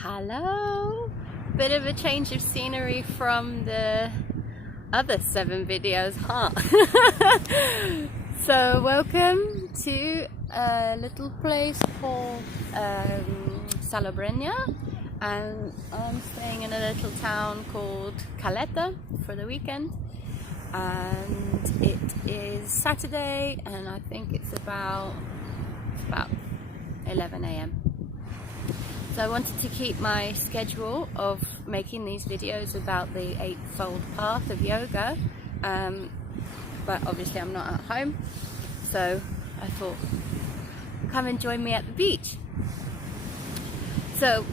Hello! Bit of a change of scenery from the other 7 videos, huh? So welcome to a little place called Salobreña, and I'm staying in a little town called Caleta for the weekend, and it is Saturday and I think it's about 11 a.m. So I wanted to keep my schedule of making these videos about the Eightfold Path of yoga, but obviously I'm not at home, so I thought, come and join me at the beach. So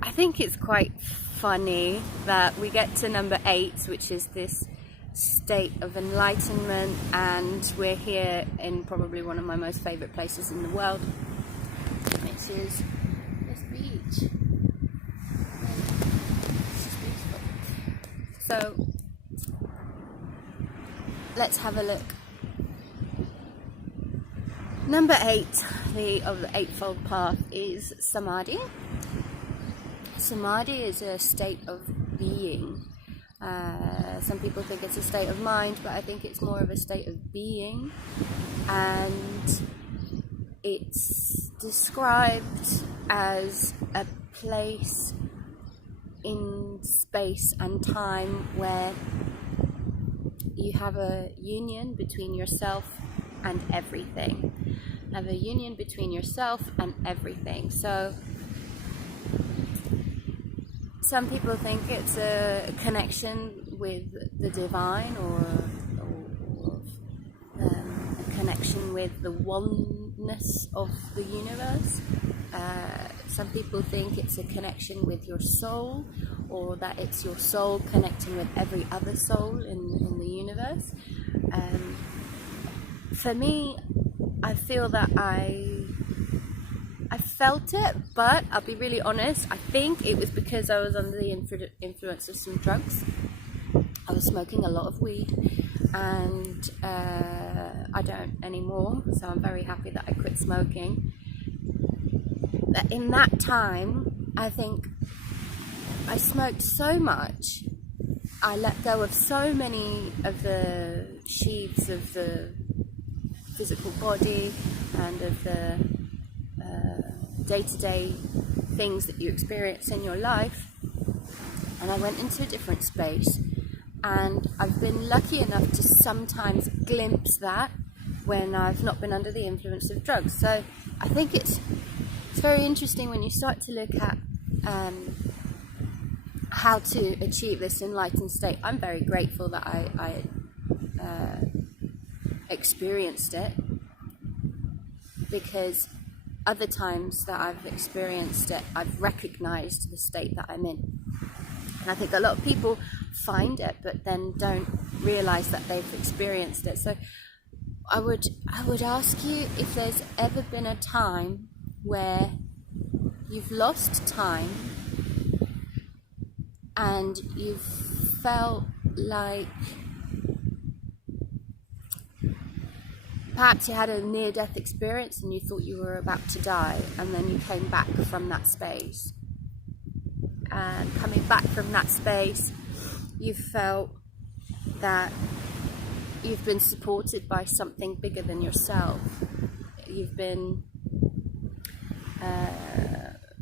I think it's quite funny that we get to number 8, which is this state of enlightenment, and we're here in probably one of my most favourite places in the world, which is this beach. So let's have a look. Number 8 of the Eightfold Path is Samadhi. Samadhi is a state of being. Some people think it's a state of mind, but I think it's more of a state of being, and it's described as a place in space and time where you have a union between yourself and everything. Have a union between yourself and everything. So some people think it's a connection with the divine, or a connection with the oneness of the universe. Some people think it's a connection with your soul, or that it's your soul connecting with every other soul in the universe. For me, I feel that I felt it, but I'll be really honest, I think it was because I was under the influence of some drugs. I was smoking a lot of weed, and I don't anymore, so I'm very happy that I quit smoking. But in that time, I think I smoked so much, I let go of so many of the sheaths of the physical body and of the day-to-day things that you experience in your life, and I went into a different space, and I've been lucky enough to sometimes glimpse that when I've not been under the influence of drugs. So I think it's very interesting when you start to look at how to achieve this enlightened state. I'm very grateful that I experienced it, because other times that I've experienced it, I've recognized the state that I'm in. And I think a lot of people find it, but then don't realize that they've experienced it. So I would ask you if there's ever been a time where you've lost time and you've felt like perhaps you had a near-death experience and you thought you were about to die, and then you came back from that space. And coming back from that space, you felt that you've been supported by something bigger than yourself. You've been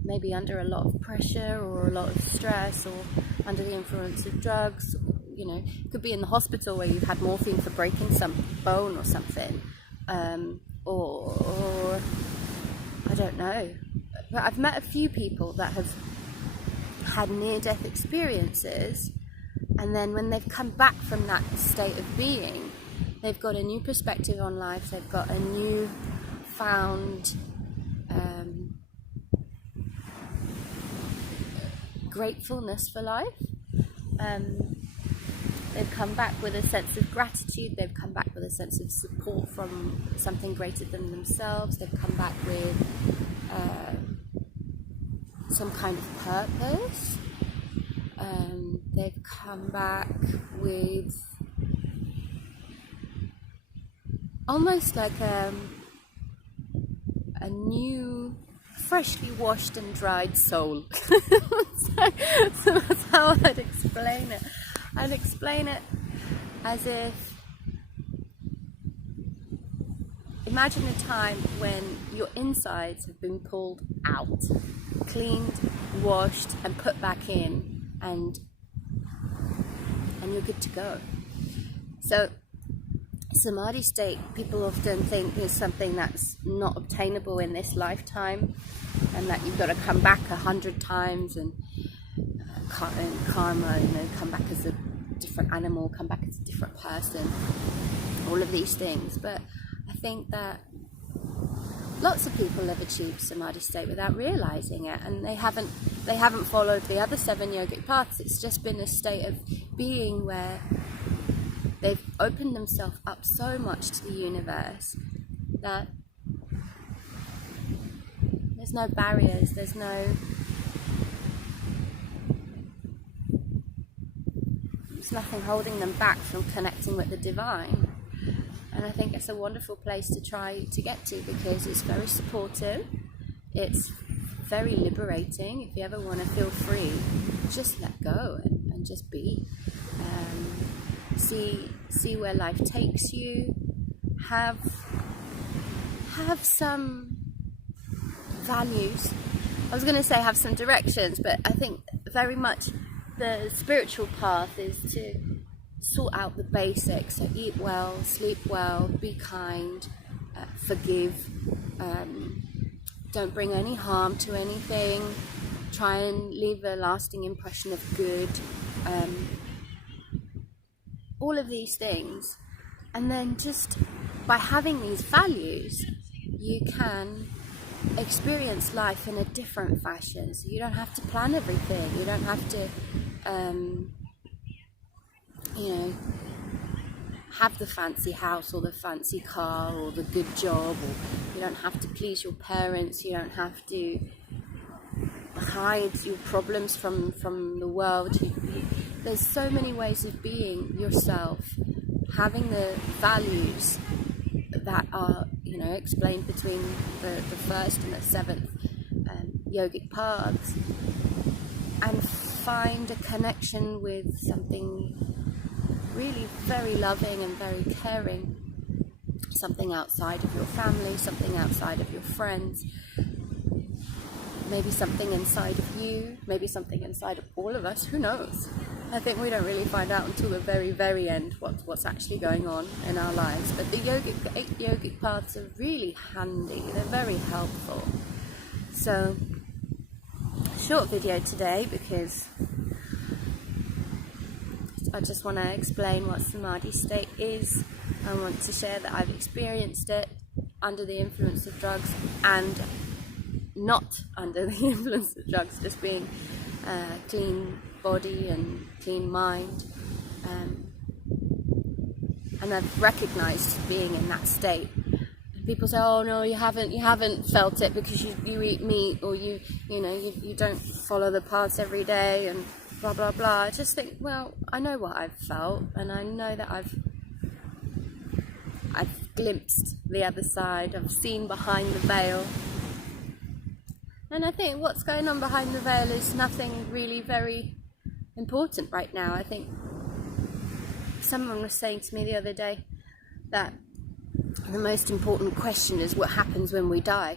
maybe under a lot of pressure or a lot of stress, or under the influence of drugs. You know, it could be in the hospital where you've had morphine for breaking some bone or something. Or I don't know, but I've met a few people that have had near-death experiences, and then when they've come back from that state of being, they've got a new perspective on life. They've got a new found gratefulness for life. They've come back with a sense of gratitude. They've come back with a sense of support from something greater than themselves. They've come back with some kind of purpose. They've come back with almost like a new freshly washed and dried soul. so that's how I'd explain it. I'd explain it as if, imagine a time when your insides have been pulled out, cleaned, washed and put back in, and you're good to go. So Samadhi state, people often think is something that's not obtainable in this lifetime, and that you've got to come back 100 times and karma, come back as a different animal, come back as a different person, all of these things. But I think that lots of people have achieved Samadhi state without realizing it, and they haven't followed the other 7 yogic paths. It's just been a state of being where they've opened themselves up so much to the universe that there's no barriers, there's nothing holding them back from connecting with the divine. And I think it's a wonderful place to try to get to, because it's very supportive, it's very liberating. If you ever want to feel free, just let go and just be. See where life takes you. Have some values. I was going to say have some directions, but I think very much the spiritual path is to sort out the basics. So eat well, sleep well, be kind, forgive, don't bring any harm to anything, try and leave a lasting impression of good, all of these things. And then just by having these values, you can experience life in a different fashion. So you don't have to plan everything, you don't have to have the fancy house or the fancy car or the good job, or you don't have to please your parents, you don't have to hide your problems from the world. There's so many ways of being yourself, having the values that are explained between the first and the 7th yogic paths, and find a connection with something really very loving and very caring, something outside of your family, something outside of your friends, maybe something inside of you, maybe something inside of all of us, who knows. I think we don't really find out until the very, very end what's actually going on in our lives. But the 8 yogic paths are really handy, they're very helpful. So, short video today because I just want to explain what Samadhi state is. I want to share that I've experienced it under the influence of drugs and not under the influence of drugs, just being clean body and clean mind, and I've recognized being in that state. People say, oh no, you haven't felt it because you eat meat, or you don't follow the paths every day, and blah blah blah. I just think, well, I know what I've felt, and I know that I've glimpsed the other side, I've seen behind the veil. And I think what's going on behind the veil is nothing really very important right now. I think someone was saying to me the other day that the most important question is what happens when we die.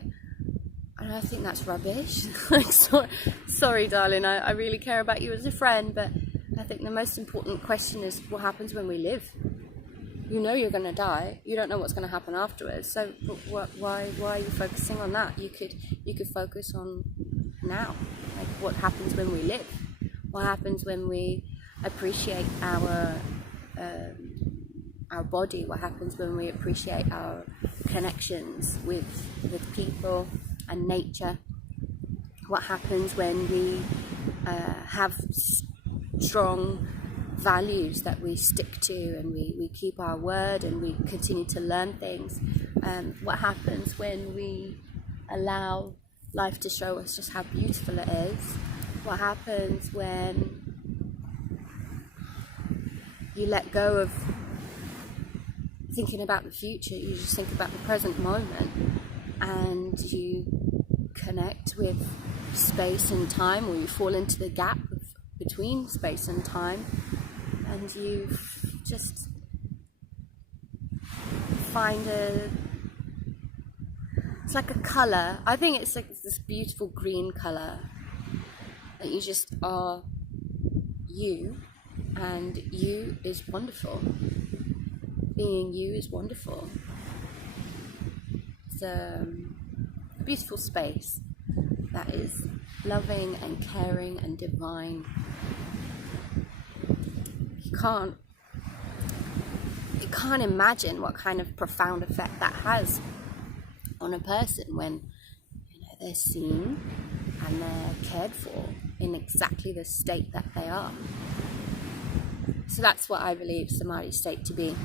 And I think that's rubbish. Sorry darling, I really care about you as a friend, but I think the most important question is what happens when we live. You know you're going to die. You don't know what's going to happen afterwards. So why are you focusing on that? You could focus on now. Like, what happens when we live? What happens when we appreciate our body? What happens when we appreciate our connections with people and nature? What happens when we have strong values that we stick to, and we keep our word and we continue to learn things? What happens when we allow life to show us just how beautiful it is? What happens when you let go of thinking about the future, you just think about the present moment, and you connect with space and time, or you fall into the gap between space and time, and you just find it's like a colour. I think it's like this beautiful green colour that you just are you, and you is wonderful. Being you is wonderful. It's a beautiful space that is loving and caring and divine. You can't imagine what kind of profound effect that has on a person when they're seen and they're cared for in exactly the state that they are. So that's what I believe Samadhi State to be,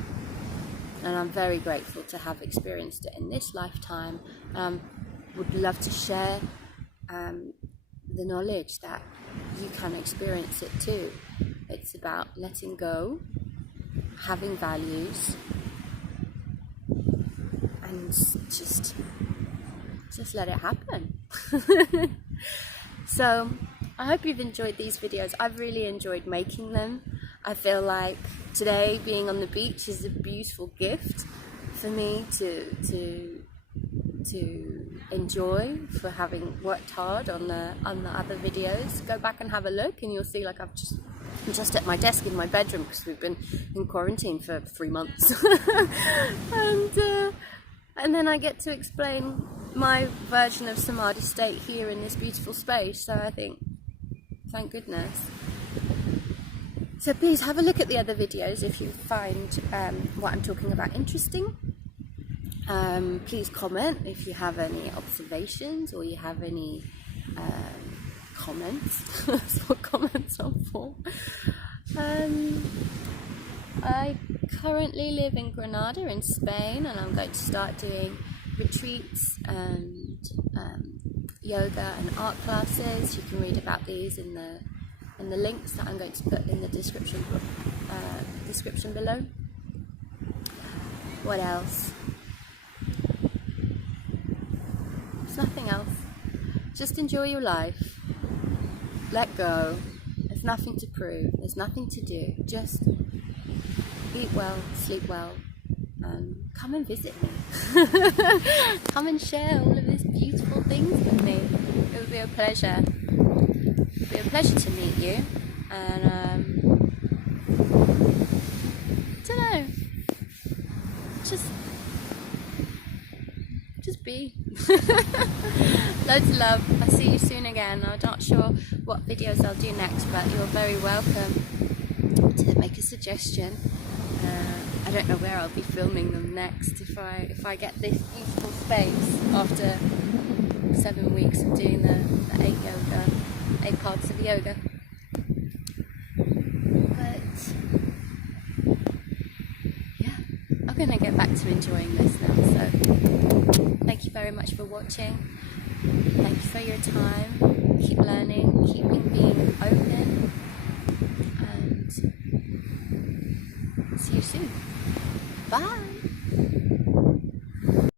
and I'm very grateful to have experienced it in this lifetime. Would love to share the knowledge that you can experience it too. It's about letting go, having values, and just let it happen. So I hope you've enjoyed these videos. I've really enjoyed making them. I feel like today being on the beach is a beautiful gift for me to enjoy, for having worked hard on the other videos. Go back and have a look and you'll see, like, I'm just at my desk in my bedroom because we've been in quarantine for 3 months. and then I get to explain my version of Samadhi State here in this beautiful space. So I think, thank goodness. So please have a look at the other videos if you find what I'm talking about interesting. Please comment if you have any observations or you have any comments. That's what comments are for. I currently live in Granada in Spain, and I'm going to start doing retreats and yoga and art classes. You can read about these in the links that I'm going to put in the description below. What else? There's nothing else. Just enjoy your life. Let go. There's nothing to prove. There's nothing to do. Just eat well, sleep well, and come and visit me. Come and share all of these beautiful things with me. It would be a pleasure. It would be a pleasure to meet you. And don't know. Just be. Loads of love. I'll see you soon again. I'm not sure what videos I'll do next, but you're very welcome to make a suggestion. I don't know where I'll be filming them next if I get this beautiful space after 7 weeks of doing the 8 parts of yoga. But yeah, I'm gonna get back to enjoying this now. So thank you very much for watching. Thank you for your time.